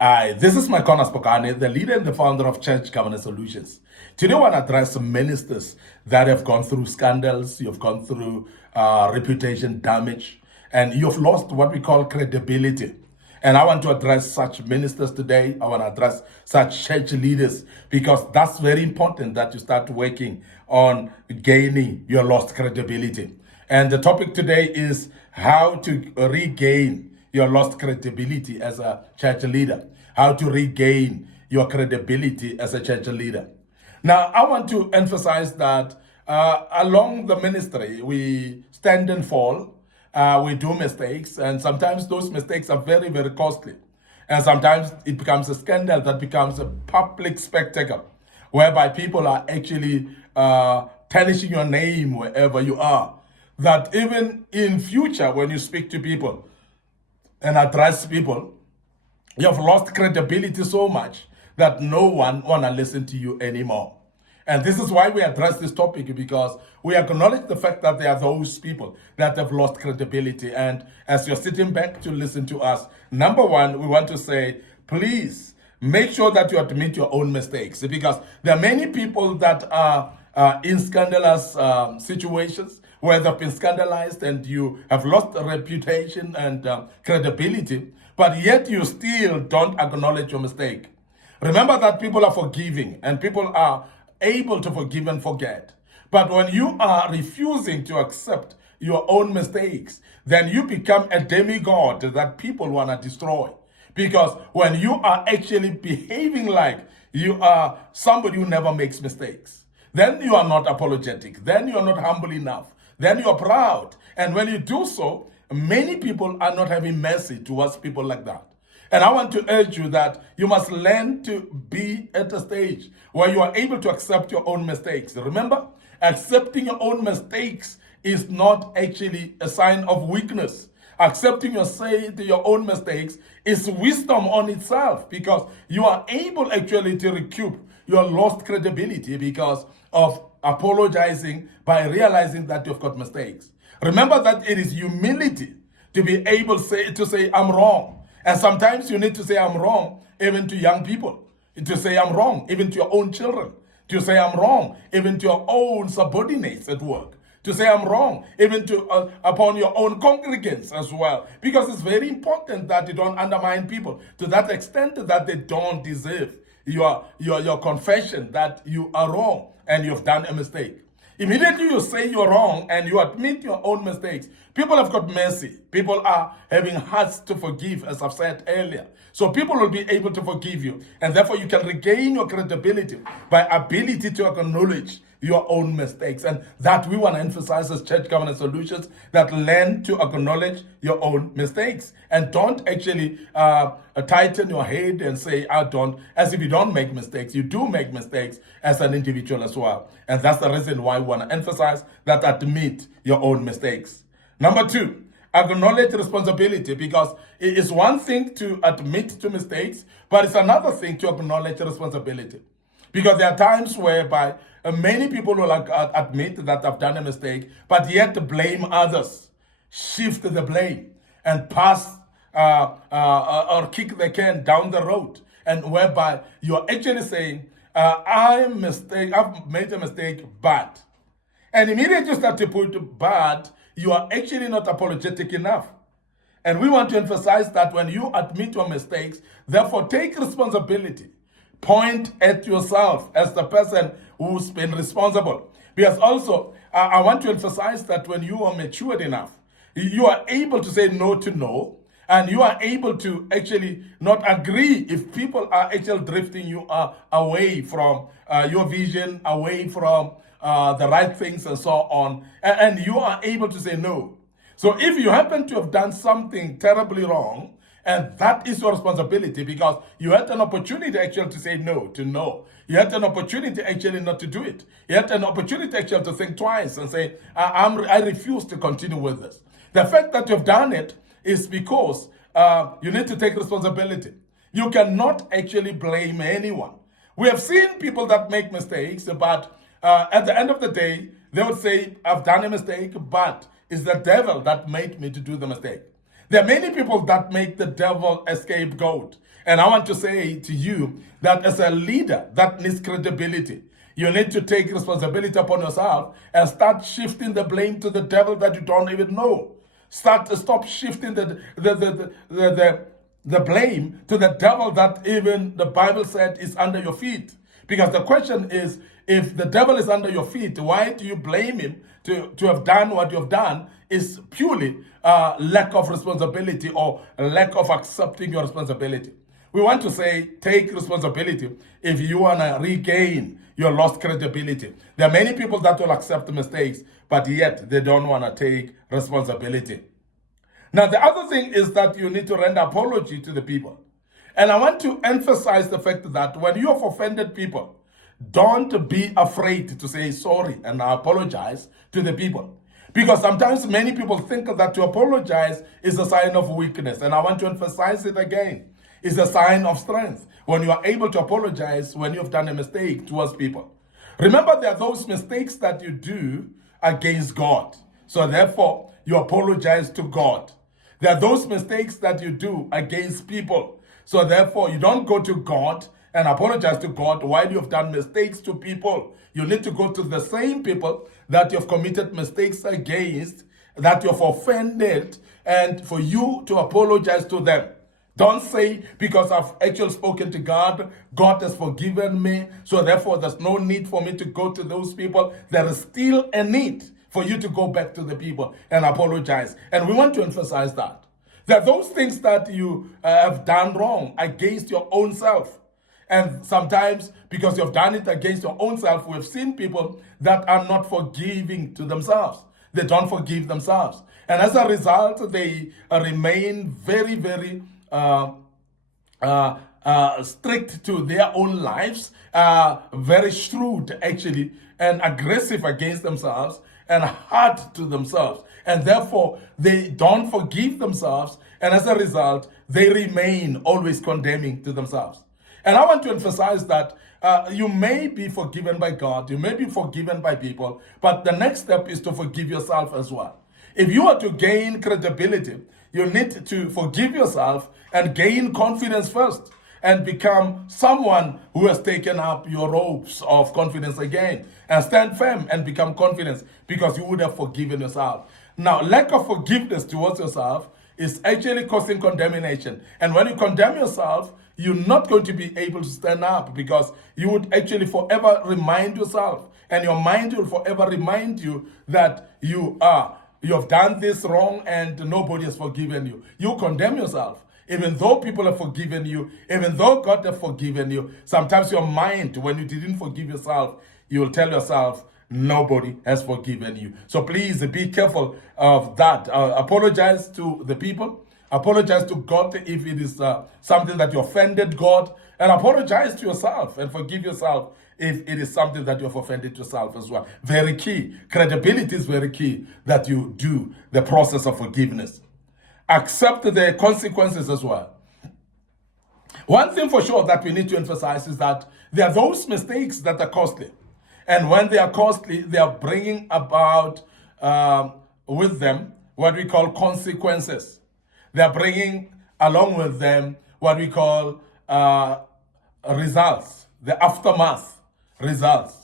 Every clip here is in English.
Hi, this is Micornus Phokane, the leader and the founder of Church Governance Solutions. Today, I want to address some ministers that have gone through scandals, you've gone through reputation damage, and you've lost what we call credibility. And I want to address such ministers today. I want to address such church leaders because that's very important that you start working on gaining your lost credibility. And the topic today is how to regain your lost credibility as a church leader, how to regain your credibility as a church leader. Now, I want to emphasize that along the ministry, we stand and fall, we do mistakes, and sometimes those mistakes are very, very costly. And sometimes it becomes a scandal that becomes a public spectacle, whereby people are actually tarnishing your name wherever you are. That even in future, when you speak to people, and address people, you have lost credibility so much that no one wanna listen to you anymore. And this is why we address this topic, because we acknowledge the fact that there are those people that have lost credibility. And as you're sitting back to listen to us, number one, we want to say, please make sure that you admit your own mistakes, because there are many people that are in scandalous situations where they've been scandalized and you have lost reputation and credibility, but yet you still don't acknowledge your mistake. Remember that people are forgiving and people are able to forgive and forget. But when you are refusing to accept your own mistakes, then you become a demigod that people want to destroy. Because when you are actually behaving like you are somebody who never makes mistakes, then you are not apologetic, then you are not humble enough, then you are proud. And when you do so, many people are not having mercy towards people like that. And I want to urge you that you must learn to be at a stage where you are able to accept your own mistakes. Remember, accepting your own mistakes is not actually a sign of weakness. Accepting your own mistakes is wisdom on itself, because you are able actually to recoup your lost credibility because of apologizing by realizing that you've got mistakes. Remember that it is humility to be able to say, I'm wrong. And sometimes you need to say, I'm wrong, even to young people. To say, I'm wrong, even to your own children. To say, I'm wrong, even to your own subordinates at work. To say, I'm wrong, even to upon your own congregants as well. Because it's very important that you don't undermine people to that extent that they don't deserve your confession that you are wrong and you've done a mistake. Immediately you say you're wrong and you admit your own mistakes, people have got mercy. People are having hearts to forgive, as I've said earlier. So people will be able to forgive you, and therefore you can regain your credibility by ability to acknowledge your own mistakes. And that we want to emphasize as Church Governance Solutions, that learn to acknowledge your own mistakes and don't actually tighten your head and say, I don't, as if you don't make mistakes. You do make mistakes as an individual as well. And that's the reason why we want to emphasize that admit your own mistakes. Number two, acknowledge responsibility, because it is one thing to admit to mistakes, but it's another thing to acknowledge responsibility. Because there are times whereby many people will admit that they've done a mistake, but yet blame others, shift the blame, and pass or kick the can down the road, and whereby you're actually saying, I've made a mistake, but. And immediately you start to put but, you are actually not apologetic enough. And we want to emphasize that when you admit your mistakes, therefore take responsibility. Point at yourself as the person who's been responsible. Because also, I want to emphasize that when you are matured enough, you are able to say no to no, and you are able to actually not agree if people are actually drifting you away from your vision, away from the right things and so on, and you are able to say no. So if you happen to have done something terribly wrong, and that is your responsibility, because you had an opportunity actually to say no to no. You had an opportunity actually not to do it. You had an opportunity actually to think twice and say, I refuse to continue with this. The fact that you've done it is because you need to take responsibility. You cannot actually blame anyone. We have seen people that make mistakes, but at the end of the day, they would say, I've done a mistake, but it's the devil that made me to do the mistake. There are many people that make the devil a scapegoat. And I want to say to you that as a leader that needs credibility, you need to take responsibility upon yourself and start shifting the blame to the devil that you don't even know. Stop shifting the blame to the devil that even the Bible said is under your feet. Because the question is, if the devil is under your feet, why do you blame him to have done what you have done? Is purely lack of responsibility or lack of accepting your responsibility. We want to say, take responsibility if you want to regain your lost credibility. There are many people that will accept mistakes, but yet they don't want to take responsibility. Now, the other thing is that you need to render apology to the people. And I want to emphasize the fact that when you have offended people, don't be afraid to say sorry and apologize to the people. Because sometimes many people think that to apologize is a sign of weakness. And I want to emphasize it again. It's a sign of strength when you are able to apologize when you have done a mistake towards people. Remember, there are those mistakes that you do against God. So therefore, you apologize to God. There are those mistakes that you do against people. So therefore, you don't go to God and apologize to God while you have done mistakes to people. You need to go to the same people that you have committed mistakes against, that you have offended, and for you to apologize to them. Don't say, because I've actually spoken to God, God has forgiven me, so therefore there's no need for me to go to those people. There is still a need for you to go back to the people and apologize. And we want to emphasize that. There are those things that you have done wrong against your own self. And sometimes, because you've done it against your own self, we've seen people that are not forgiving to themselves. They don't forgive themselves. And as a result, they remain very, very strict to their own lives, very shrewd actually, and aggressive against themselves, and hard to themselves. And therefore, they don't forgive themselves, and as a result, they remain always condemning to themselves. And I want to emphasize that you may be forgiven by God, you may be forgiven by people, but the next step is to forgive yourself as well. If you are to gain credibility, you need to forgive yourself and gain confidence first, and become someone who has taken up your ropes of confidence again, and stand firm and become confident because you would have forgiven yourself. Now, lack of forgiveness towards yourself is actually causing condemnation. And when you condemn yourself, you're not going to be able to stand up, because you would actually forever remind yourself, and your mind will forever remind you that you have done this wrong and nobody has forgiven you. You condemn yourself. Even though people have forgiven you, even though God has forgiven you, sometimes your mind, when you didn't forgive yourself, you will tell yourself, nobody has forgiven you. So please be careful of that. Apologize to the people. Apologize to God if it is something that you offended God. And apologize to yourself and forgive yourself if it is something that you've offended yourself as well. Very key. Credibility is very key that you do the process of forgiveness. Accept the consequences as well. One thing for sure that we need to emphasize is that there are those mistakes that are costly. And when they are costly, they are bringing about with them what we call consequences. They are bringing along with them what we call results, the aftermath results.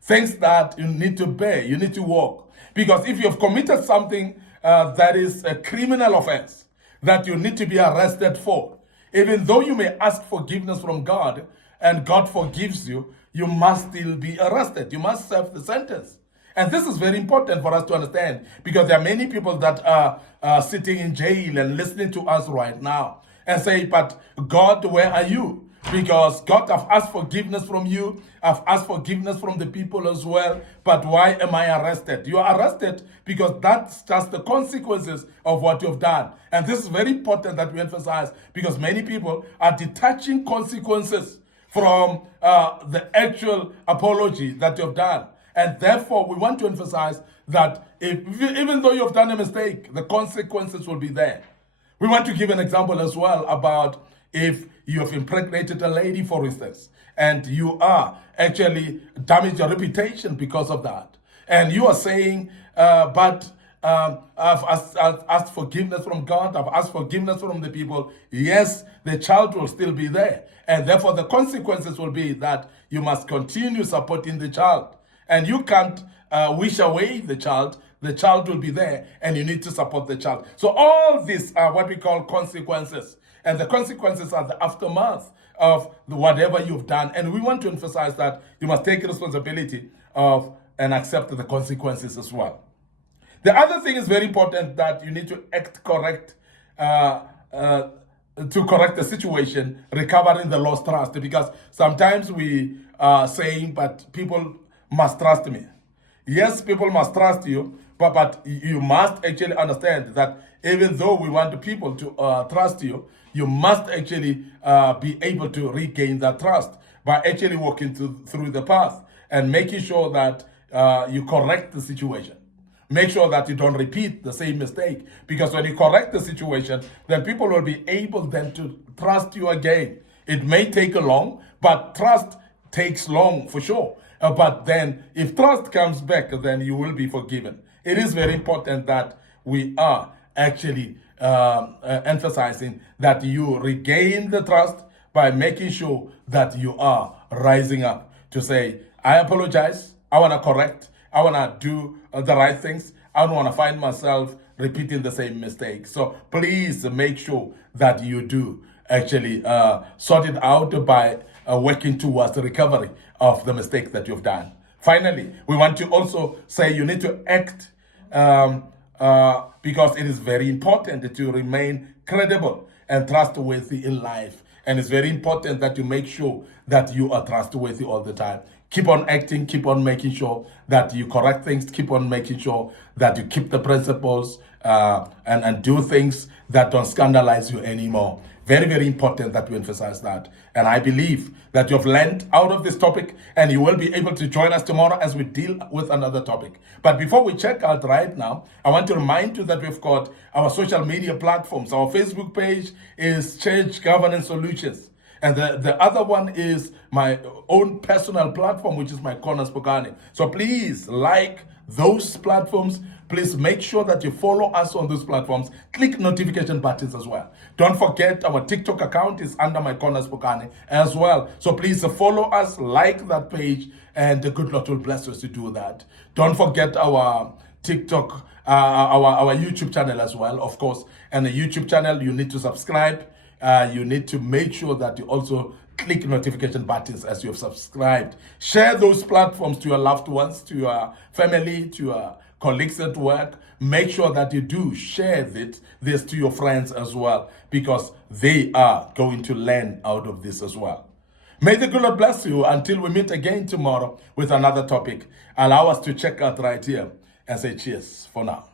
Things that you need to bear, you need to walk. Because if you have committed something that is a criminal offense that you need to be arrested for, even though you may ask forgiveness from God and God forgives you, you must still be arrested. You must serve the sentence. And this is very important for us to understand, because there are many people that are sitting in jail and listening to us right now and say, but God, where are you? Because God, I've asked forgiveness from you. I've asked forgiveness from the people as well. But why am I arrested? You are arrested because that's just the consequences of what you've done. And this is very important that we emphasize, because many people are detaching consequences from the actual apology that you've done. And therefore, we want to emphasize that even though you've done a mistake, the consequences will be there. We want to give an example as well about if you have impregnated a lady, for instance, and you are actually damaged your reputation because of that. And you are saying, but I've asked forgiveness from God, I've asked forgiveness from the people, yes, the child will still be there. And therefore, the consequences will be that you must continue supporting the child. And you can't wish away the child. The child will be there, and you need to support the child. So all these are what we call consequences. And the consequences are the aftermath of whatever you've done. And we want to emphasize that you must take responsibility of and accept the consequences as well. The other thing is very important, that you need to act correct to correct the situation, recovering the lost trust. Because sometimes we are saying, but people must trust me. Yes, people must trust you, but you must actually understand that even though we want people to trust you, you must actually be able to regain that trust by actually walking through the path and making sure that you correct the situation. Make sure that you don't repeat the same mistake, because when you correct the situation, then people will be able then to trust you again. It may take long, but trust takes long for sure. But then if trust comes back, then you will be forgiven. It is very important that we are actually emphasizing that you regain the trust by making sure that you are rising up to say, I apologize, I want to correct, I want to do the right things. I don't want to find myself repeating the same mistake. So please make sure that you do actually sort it out by working towards the recovery of the mistake that you've done. Finally, we want to also say you need to act because it is very important to remain credible and trustworthy in life. And it's very important that you make sure that you are trustworthy all the time. Keep on acting, keep on making sure that you correct things, keep on making sure that you keep the principles and do things that don't scandalize you anymore. Very, very important that we emphasize that. And I believe that you've learned out of this topic, and you will be able to join us tomorrow as we deal with another topic. But before we check out right now, I want to remind you that we've got our social media platforms. Our Facebook page is Church Governance Solutions. And the other one is my own personal platform, which is Micornus Phokane. So please like those platforms. Please make sure that you follow us on those platforms. Click notification buttons as well. Don't forget our TikTok account is under Micornus Phokane as well. So please follow us, like that page, and the good Lord will bless us to do that. Don't forget our TikTok, our YouTube channel as well, of course. And the YouTube channel, you need to subscribe. You need to make sure that you also click notification buttons as you have subscribed. Share those platforms to your loved ones, to your family, to your colleagues at work. Make sure that you do share this to your friends as well, because they are going to learn out of this as well. May the good Lord bless you until we meet again tomorrow with another topic. Allow us to check out right here and say cheers for now.